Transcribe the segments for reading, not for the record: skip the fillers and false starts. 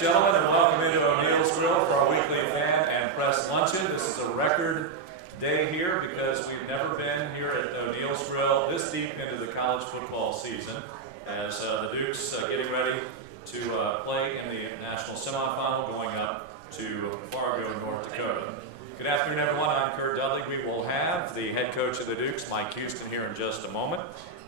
gentlemen, and welcome into O'Neill's Grill for our weekly fan and press luncheon. This is a record day here because we've never been here at O'Neill's Grill this deep into the college football season as the Dukes getting ready to play in the national semifinal going up to Fargo, North Dakota. Good afternoon, everyone. I'm Kurt Dudley. We will have the head coach of the Dukes, Mike Houston, here in just a moment.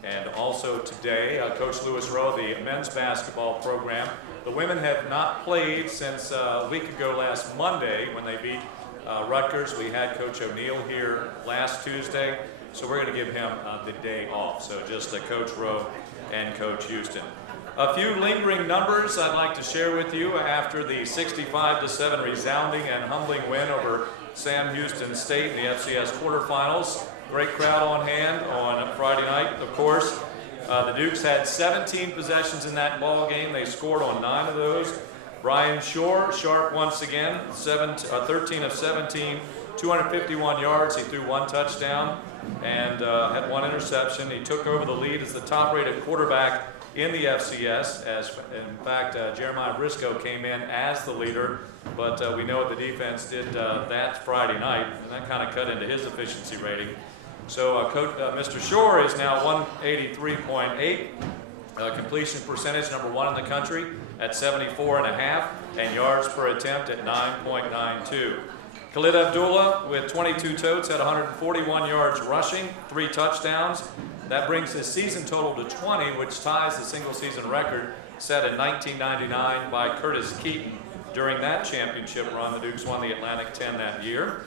And also today, Coach Lewis Rowe, the men's basketball program. The women have not played since a week ago last Monday when they beat Rutgers. We had Coach O'Neill here last Tuesday, so we're going to give him the day off. So just Coach Rowe and Coach Houston. A few lingering numbers I'd like to share with you after the 65-7 resounding and humbling win over Sam Houston State in the FCS quarterfinals. Great crowd on hand on Friday night, of course. The Dukes had 17 possessions in that ball game. They scored on 9 of those. Brian Shore, sharp once again, 13 of 17, 251 yards. He threw 1 touchdown and had 1 interception. He took over the lead as the top-rated quarterback in the FCS. As in fact, Jeremiah Briscoe came in as the leader, but we know what the defense did that Friday night, and that kind of cut into his efficiency rating. So Mr. Shore is now 183.8, completion percentage number 1 in the country at 74.5, and yards per attempt at 9.92. Khalid Abdullah with 22 totes at 141 yards rushing, 3 touchdowns. That brings his season total to 20, which ties the single season record set in 1999 by Curtis Keaton. During that championship run, the Dukes won the Atlantic 10 that year.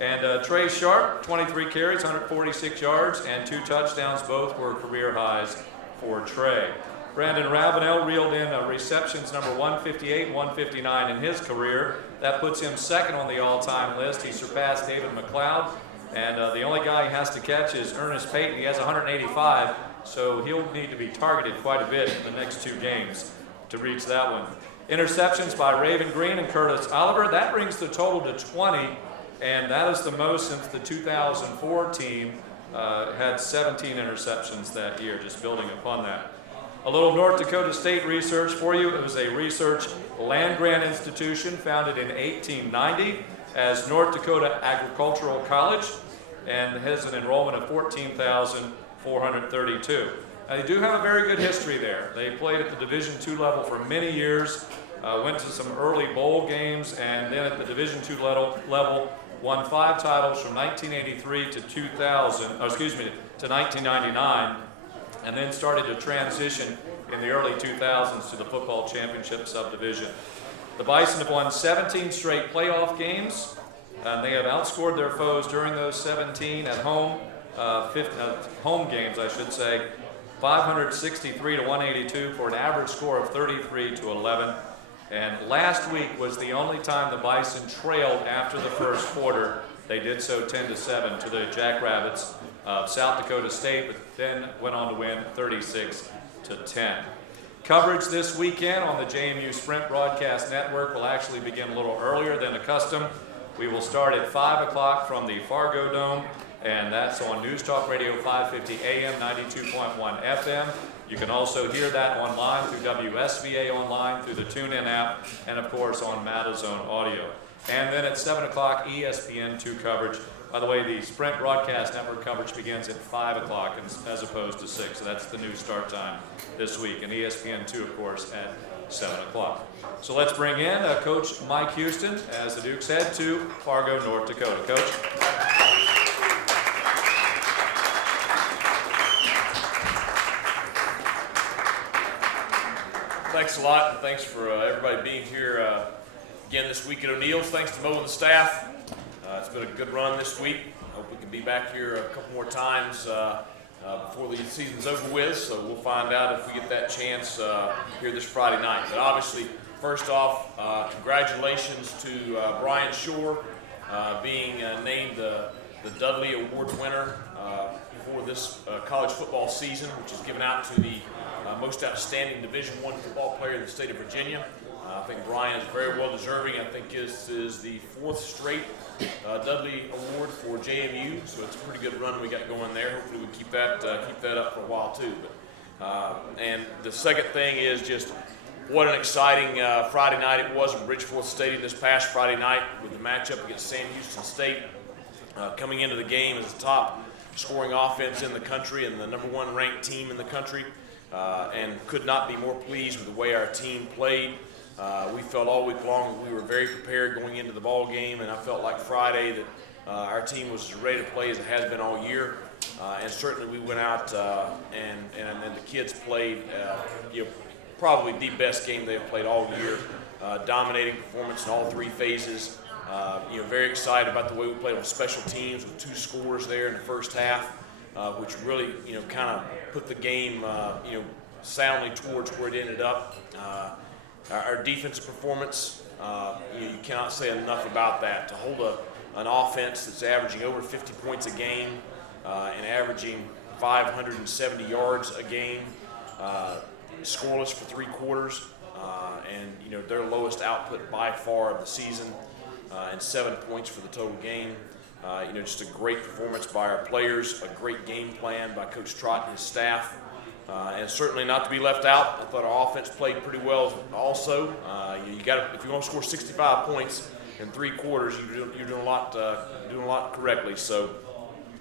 And Trey Sharp, 23 carries, 146 yards, and 2 touchdowns. Both were career highs for Trey. Brandon Ravenel reeled in receptions number 158, 159 in his career. That puts him second on the all-time list. He surpassed David McLeod. And the only guy he has to catch is Ernest Payton. He has 185, so he'll need to be targeted quite a bit in the next 2 games to reach that one. Interceptions by Raven Green and Curtis Oliver. That brings the total to 20. And that is the most since the 2004 team had 17 interceptions that year, just building upon that. A little North Dakota State research for you. It was a research land-grant institution founded in 1890 as North Dakota Agricultural College and has an enrollment of 14,432. Now, they do have a very good history there. They played at the Division II level for many years, went to some early bowl games, and then at the Division II level won 5 titles from 1983 to 1999, and then started to transition in the early 2000s to the football championship subdivision. The Bison have won 17 straight playoff games, and they have outscored their foes during those 17 at home, home games, I should say, 563 to 182 for an average score of 33 to 11. And last week was the only time the Bison trailed after the first quarter. They did so 10-7 to the Jackrabbits of South Dakota State, but then went on to win 36-10. Coverage this weekend on the JMU Sprint Broadcast Network will actually begin a little earlier than accustomed. We will start at 5 o'clock from the Fargo Dome, and that's on News Talk Radio 550 AM, 92.1 FM. You can also hear that online through WSVA online, through the TuneIn app, and of course on Matazone Audio. And then at 7 o'clock, ESPN2 coverage. By the way, the Sprint Broadcast Network coverage begins at 5 o'clock as opposed to 6. So that's the new start time this week. And ESPN2, of course, at 7 o'clock. So let's bring in Coach Mike Houston as the Dukes head to Fargo, North Dakota. Coach. Thanks a lot, and thanks for everybody being here again this week at O'Neill's. Thanks to Mo and the staff. It's been a good run this week. I hope we can be back here a couple more times before the season's over with, so we'll find out if we get that chance here this Friday night. But obviously, first off, congratulations to Brian Shore being named the Dudley Award winner for this college football season, which is given out to the most outstanding Division I football player in the state of Virginia. I think Brian is very well deserving. I think this is the 4th straight Dudley Award for JMU, so it's a pretty good run we got going there. Hopefully we keep that up for a while too. And the second thing is just what an exciting Friday night it was in Bridgeforth Stadium this past Friday night with the matchup against Sam Houston State. Coming into the game as the top scoring offense in the country and the #1 ranked team in the country, and could not be more pleased with the way our team played. We felt all week long that we were very prepared going into the ball game, and I felt like Friday that our team was as ready to play as it has been all year. And certainly we went out and the kids played probably the best game they have played all year. Dominating performance in all 3 phases. Very excited about the way we played on special teams with 2 scores there in the first half, which really kind of put the game soundly towards where it ended up. Our defensive performance, you cannot say enough about that. To hold an offense that's averaging over 50 points a game and averaging 570 yards a game, scoreless for 3 quarters, and their lowest output by far of the season, and 7 points for the total game. Just a great performance by our players, a great game plan by Coach Trott and his staff. And certainly not to be left out, I thought our offense played pretty well also. If you want to score 65 points in 3 quarters, you're doing a lot correctly. So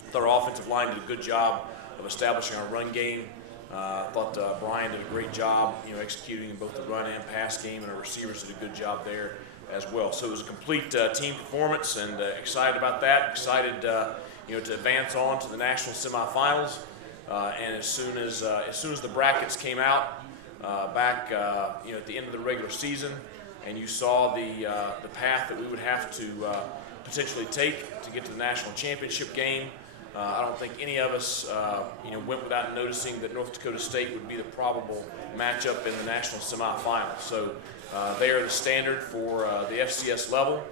I thought our offensive line did a good job of establishing our run game. I thought Brian did a great job, executing in both the run and pass game, and our receivers did a good job there as well. So it was a complete team performance, and excited about that. Excited, to advance on to the national semifinals. And as soon as the brackets came out back, at the end of the regular season, and you saw the path that we would have to potentially take to get to the national championship game, I don't think any of us, went without noticing that North Dakota State would be the probable matchup in the national semifinals. So they are the standard for the FCS level.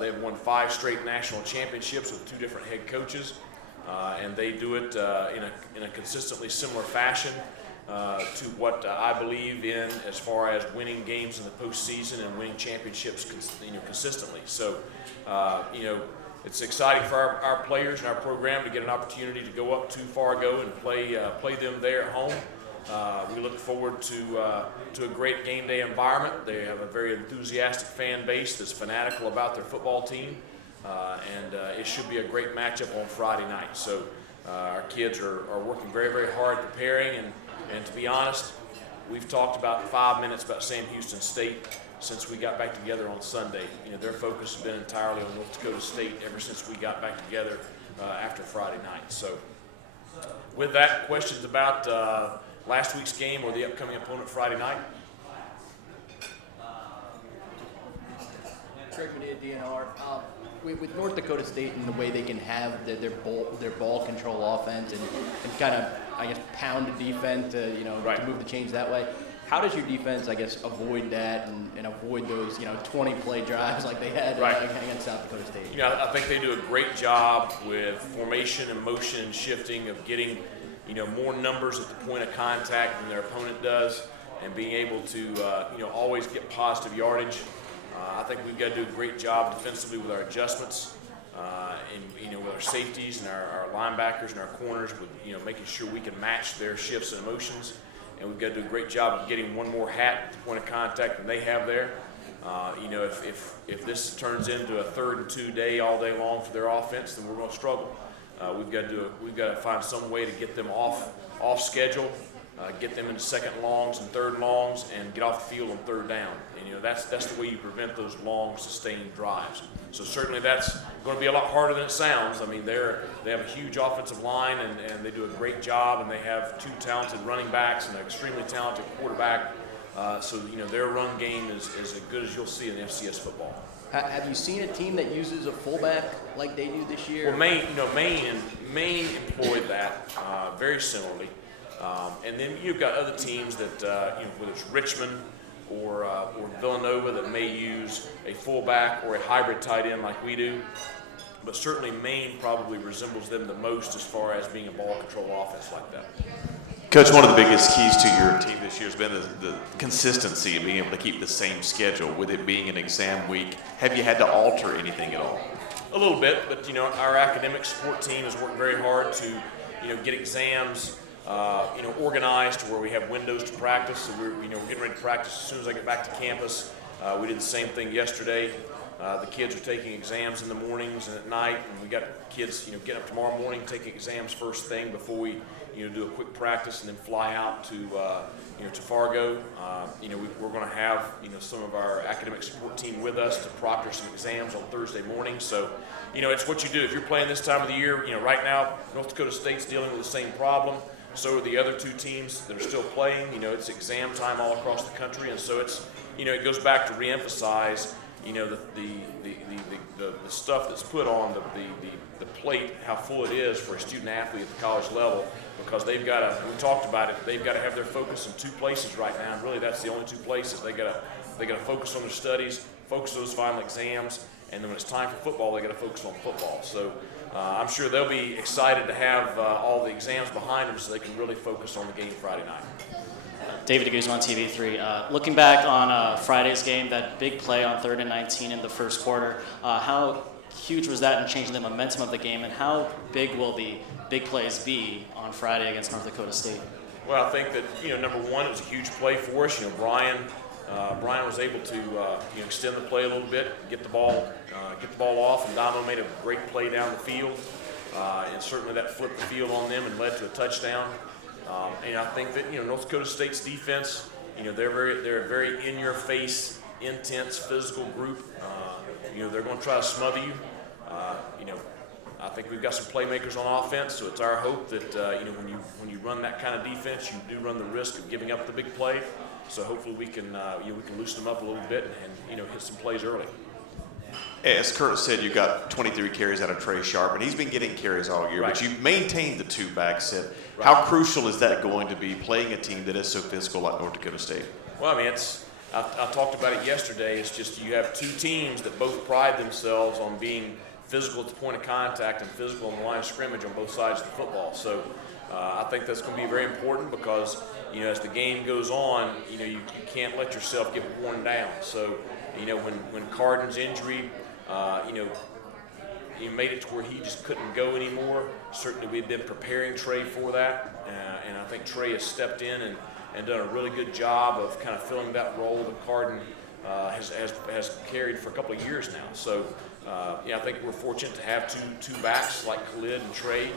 They've won 5 straight national championships with 2 different head coaches. And they do it in a consistently similar fashion to what I believe in as far as winning games in the postseason and winning championships consistently. So, it's exciting for our players and our program to get an opportunity to go up to Fargo and play them there at home. We look forward to a great game day environment. They have a very enthusiastic fan base that's fanatical about their football team. And it should be a great matchup on Friday night. So our kids are working very, very hard preparing, and to be honest, we've talked about 5 minutes about Sam Houston State since we got back together on Sunday. Their focus has been entirely on North Dakota State ever since we got back together after Friday night. So with that, questions about last week's game or the upcoming opponent Friday night? Craig Medea, DNR. With North Dakota State and the way they can have their ball control offense and kind of, I guess, pound the defense to move the chains that way, how does your defense, I guess, avoid that and avoid those 20-play drives like they had against South Dakota State? I think they do a great job with formation and motion and shifting of getting more numbers at the point of contact than their opponent does, and being able to always get positive yardage. I think we've got to do a great job defensively with our adjustments, and with our safeties and our linebackers and our corners, with making sure we can match their shifts and motions. And we've got to do a great job of getting one more hat at the point of contact than they have there. If this turns into a 3rd and 2 day all day long for their offense, then we're going to struggle. We've got to find some way to get them off schedule. Get them into 2nd longs and 3rd longs, and get off the field on 3rd down. And that's the way you prevent those long, sustained drives. So certainly that's going to be a lot harder than it sounds. I mean, they have a huge offensive line, and they do a great job, and they have 2 talented running backs and an extremely talented quarterback. So their run game is as good as you'll see in FCS football. Have you seen a team that uses a fullback like they do this year? Well, Maine employed that very similarly. And then you've got other teams that, whether it's Richmond or Villanova, that may use a fullback or a hybrid tight end like we do. But certainly Maine probably resembles them the most as far as being a ball control offense like that. Coach, one of the biggest keys to your team this year has been the consistency of being able to keep the same schedule with it being an exam week. Have you had to alter anything at all? A little bit, but our academic support team has worked very hard to get exams organized to where we have windows to practice. So we're getting ready to practice as soon as I get back to campus. We did the same thing yesterday. The kids are taking exams in the mornings and at night, and we got kids, getting up tomorrow morning, taking exams first thing before we, do a quick practice and then fly out to, to Fargo. We're going to have, some of our academic support team with us to proctor some exams on Thursday morning. So, it's what you do. If you're playing this time of the year, right now, North Dakota State's dealing with the same problem. So are the other two teams that are still playing. It's exam time all across the country, and so it's, it goes back to reemphasize, the stuff that's put on the plate, how full it is for a student athlete at the college level, because they've got to, we talked about it, they've got to have their focus in two places right now, and really that's the only two places. They got to focus on their studies, focus on those final exams, and then when it's time for football, they got to focus on football. So I'm sure they'll be excited to have all the exams behind them so they can really focus on the game Friday night. David Guzman, TV3. Looking back on Friday's game, that big play on 3rd and 19 in the first quarter, how huge was that in changing the momentum of the game, and how big will the big plays be on Friday against North Dakota State? Well, I think that, number one, it was a huge play for us. Brian was able to extend the play a little bit, get the ball off, and Damo made a great play down the field, and certainly that flipped the field on them and led to a touchdown. And I think that North Dakota State's defense, they're a very in-your-face, intense, physical group. They're going to try to smother you. I think we've got some playmakers on offense, so it's our hope that when you run that kind of defense, you do run the risk of giving up the big play. So hopefully we can loosen them up a little bit and hit some plays early. As Kurt said, you got 23 carries out of Trey Sharp, and he's been getting carries all year. Right. But you've maintained the two-back set. Right. How crucial is that going to be playing a team that is so physical like North Dakota State? Well, I mean, I talked about it yesterday. It's just you have two teams that both pride themselves on being physical at the point of contact and physical on the line of scrimmage on both sides of the football. So I think that's going to be very important because, as the game goes on, you can't let yourself get worn down. So, when Carden's injury, he made it to where he just couldn't go anymore. Certainly we've been preparing Trey for that, and I think Trey has stepped in and done a really good job of kind of filling that role that Carden has carried for a couple of years now. So, I think we're fortunate to have two backs like Khalid and Trey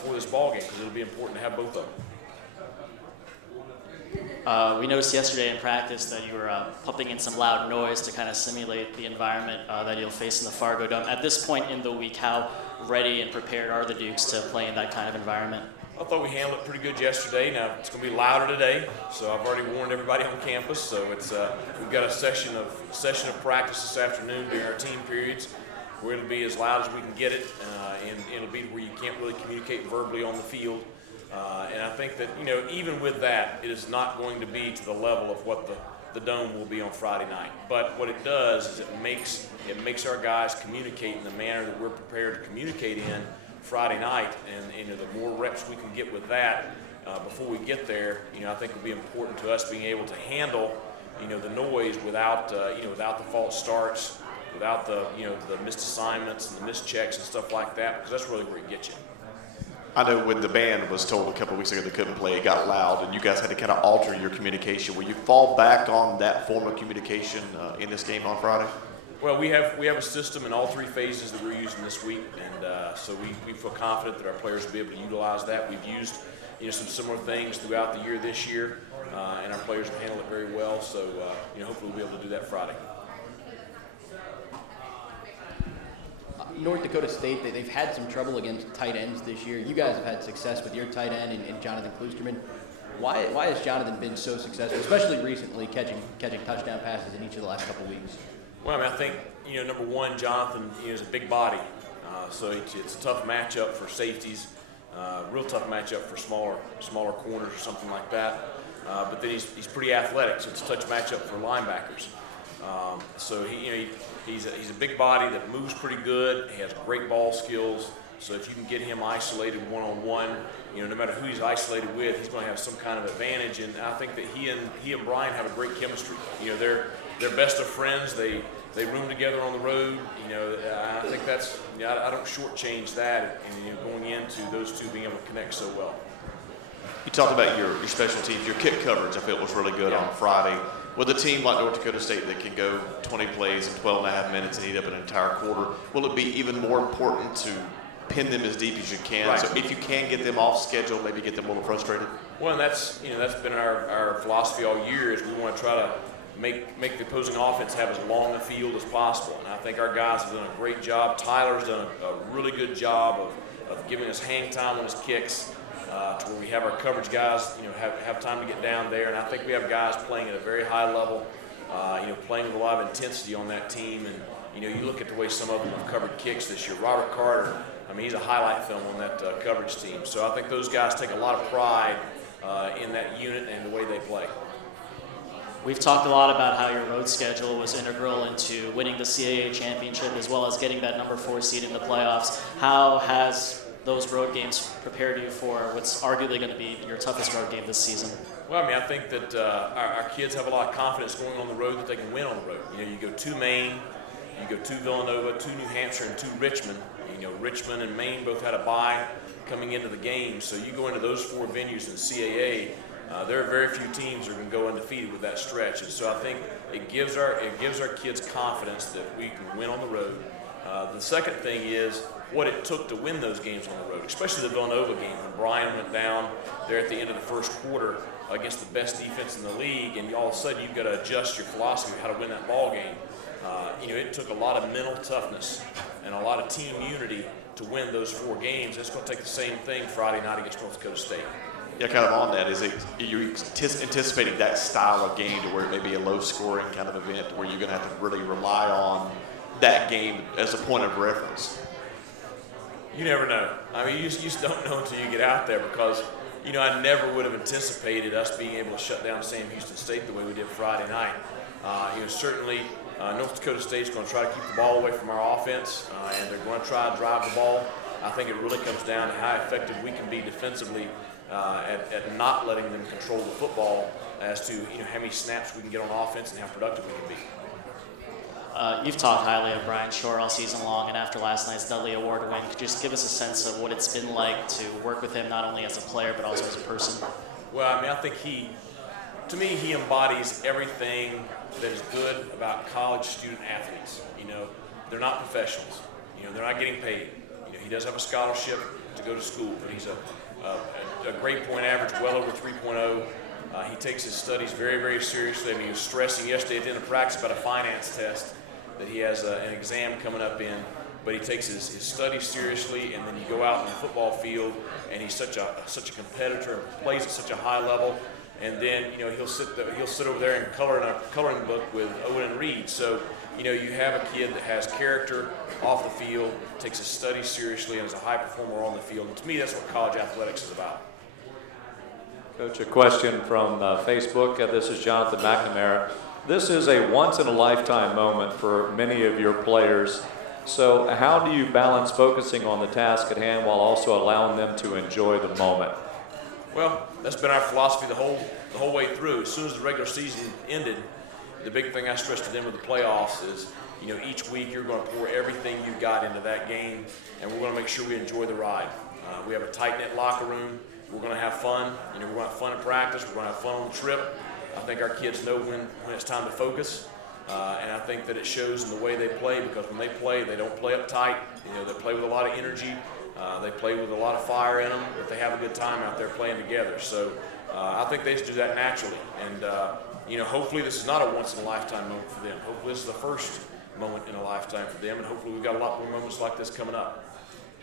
for this ball game because it'll be important to have both of them. We noticed yesterday in practice that you were pumping in some loud noise to kind of simulate the environment that you'll face in the Fargo Dome. At this point in the week, how ready and prepared are the Dukes to play in that kind of environment? I thought we handled it pretty good yesterday. Now it's going to be louder today, so I've already warned everybody on campus. So it's we've got a session of practice this afternoon during our team periods, where it'll be as loud as we can get it, and it'll be where you can't really communicate verbally on the field. And I think that, even with that, it is not going to be to the level of what the Dome will be on Friday night. But what it does is it makes our guys communicate in the manner that we're prepared to communicate in Friday night. And the more reps we can get with that before we get there, I think will be important to us being able to handle, the noise without the false starts, without the missed assignments and the missed checks and stuff like that, because that's really where it gets you. I know when the band was told a couple of weeks ago they couldn't play, it got loud, and you guys had to kind of alter your communication. Will you fall back on that form of communication in this game on Friday? Well, we have a system in all three phases that we're using this week, and so we feel confident that our players will be able to utilize that. We've used some similar things throughout the year this year, and our players have handled it very well. So hopefully we'll be able to do that Friday. North Dakota State, they've had some trouble against tight ends this year. You guys have had success with your tight end and Jonathan Kloosterman. Why has Jonathan been so successful, especially recently catching touchdown passes in each of the last couple of weeks? Well, I think number one, Jonathan is a big body, so it's a tough matchup for safeties, real tough matchup for smaller corners or something like that. But then he's pretty athletic, so it's a touch matchup for linebackers. So he's a big body that moves pretty good. He has great ball skills. So if you can get him isolated one-on-one, no matter who he's isolated with, he's going to have some kind of advantage. And I think that he and Brian have a great chemistry. They're best of friends. They room together on the road. I think that's I don't shortchange that. And going into those two being able to connect so well. You talked about your special teams, your kick coverage. I felt was really good on Friday. With a team like North Dakota State that can go 20 plays in 12 and a half minutes and eat up an entire quarter, will it be even more important to pin them as deep as you can? Right. So if you can get them off schedule, maybe get them a little frustrated? Well, and that's been our philosophy all year is we want to try to make the opposing offense have as long a field as possible. And I think our guys have done a great job. Tyler's done a really good job of giving us hang time on his kicks to where we have our coverage guys, have time to get down there. And I think we have guys playing at a very high level, playing with a lot of intensity on that team. And, you look at the way some of them have covered kicks this year. Robert Carter, he's a highlight film on that coverage team. So I think those guys take a lot of pride in that unit and the way they play. We've talked a lot about how your road schedule was integral into winning the CAA championship as well as getting that number 4 seed in the playoffs. How has those road games prepared you for what's arguably going to be your toughest road game this season? Well, I think that our kids have a lot of confidence going on the road that they can win on the road. You go to Maine, you go to Villanova, to New Hampshire, and to Richmond. Richmond and Maine both had a bye coming into the game, so you go into those 4 venues in CAA. There are very few teams that are going to go undefeated with that stretch, and so I think it gives our kids confidence that we can win on the road. The second thing is what it took to win those games on the road, especially the Villanova game when Brian went down there at the end of the first quarter against the best defense in the league, and all of a sudden you've got to adjust your philosophy of how to win that ball game. It took a lot of mental toughness and a lot of team unity to win those 4 games. It's going to take the same thing Friday night against North Dakota State. Yeah, kind of on that, you're anticipating that style of game to where it may be a low-scoring kind of event where you're going to have to really rely on that game as a point of reference? You never know. You just don't know until you get out there because, I never would have anticipated us being able to shut down Sam Houston State the way we did Friday night. Certainly North Dakota State's going to try to keep the ball away from our offense, and they're going to try to drive the ball. I think it really comes down to how effective we can be defensively at not letting them control the football as to how many snaps we can get on offense and how productive we can be. You've talked highly of Brian Shore all season long, and after last night's Dudley Award win, could you just give us a sense of what it's been like to work with him not only as a player but also as a person? Well, I think he embodies everything that is good about college student athletes. They're not professionals. They're not getting paid. He does have a scholarship to go to school, but he's a grade point average well over 3.0. He takes his studies very, very seriously. He was stressing yesterday at the end of practice about a finance test that he has an exam coming up in, but he takes his studies seriously, and then you go out in the football field, and he's such a competitor and plays at such a high level, and then he'll sit over there and color in a coloring book with Owen and Reed. So you have a kid that has character off the field, takes his studies seriously, and is a high performer on the field. And to me, that's what college athletics is about. Coach, a question from Facebook. This is Jonathan McNamara. This is a once-in-a-lifetime moment for many of your players. So how do you balance focusing on the task at hand while also allowing them to enjoy the moment? Well, that's been our philosophy the whole way through. As soon as the regular season ended, the big thing I stressed to them with the playoffs is, each week you're going to pour everything you got into that game, and we're going to make sure we enjoy the ride. We have a tight-knit locker room. We're going to have fun. We're going to have fun in practice. We're going to have fun on the trip. I think our kids know when it's time to focus, and I think that it shows in the way they play, because when they play, they don't play uptight. They play with a lot of energy. They play with a lot of fire in them, but they have a good time out there playing together. So I think they just do that naturally. And, hopefully this is not a once-in-a-lifetime moment for them. Hopefully this is the first moment in a lifetime for them, and hopefully we've got a lot more moments like this coming up.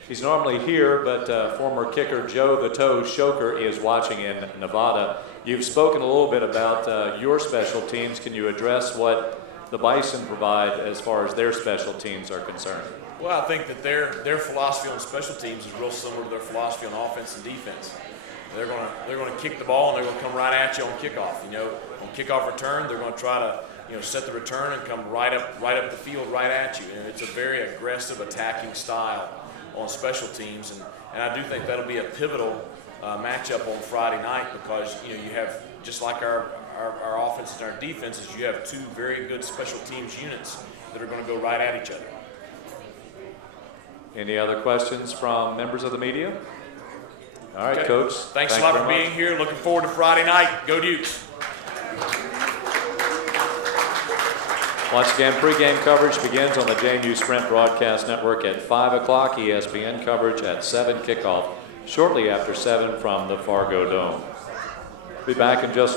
He's normally here, but former kicker Joe the Toe Shoker is watching in Nevada. You've spoken a little bit about your special teams. Can you address what the Bison provide as far as their special teams are concerned? Well, I think that their philosophy on special teams is real similar to their philosophy on offense and defense. They're going to kick the ball, and they're going to come right at you on kickoff. On kickoff return, they're going to try to set the return and come right up the field right at you. And it's a very aggressive attacking style on special teams, and I do think that'll be a pivotal matchup on Friday night, because you have, just like our offense and our defenses, you have 2 very good special teams units that are going to go right at each other. Any other questions from members of the media? All right, Okay. Coach. Thanks a lot very for much. being here. Looking forward to Friday night. Go Dukes. Once again, pregame coverage begins on the JMU Sprint Broadcast Network at 5 o'clock. ESPN coverage at 7 kickoff, shortly after 7 from the Fargo Dome. Be back in just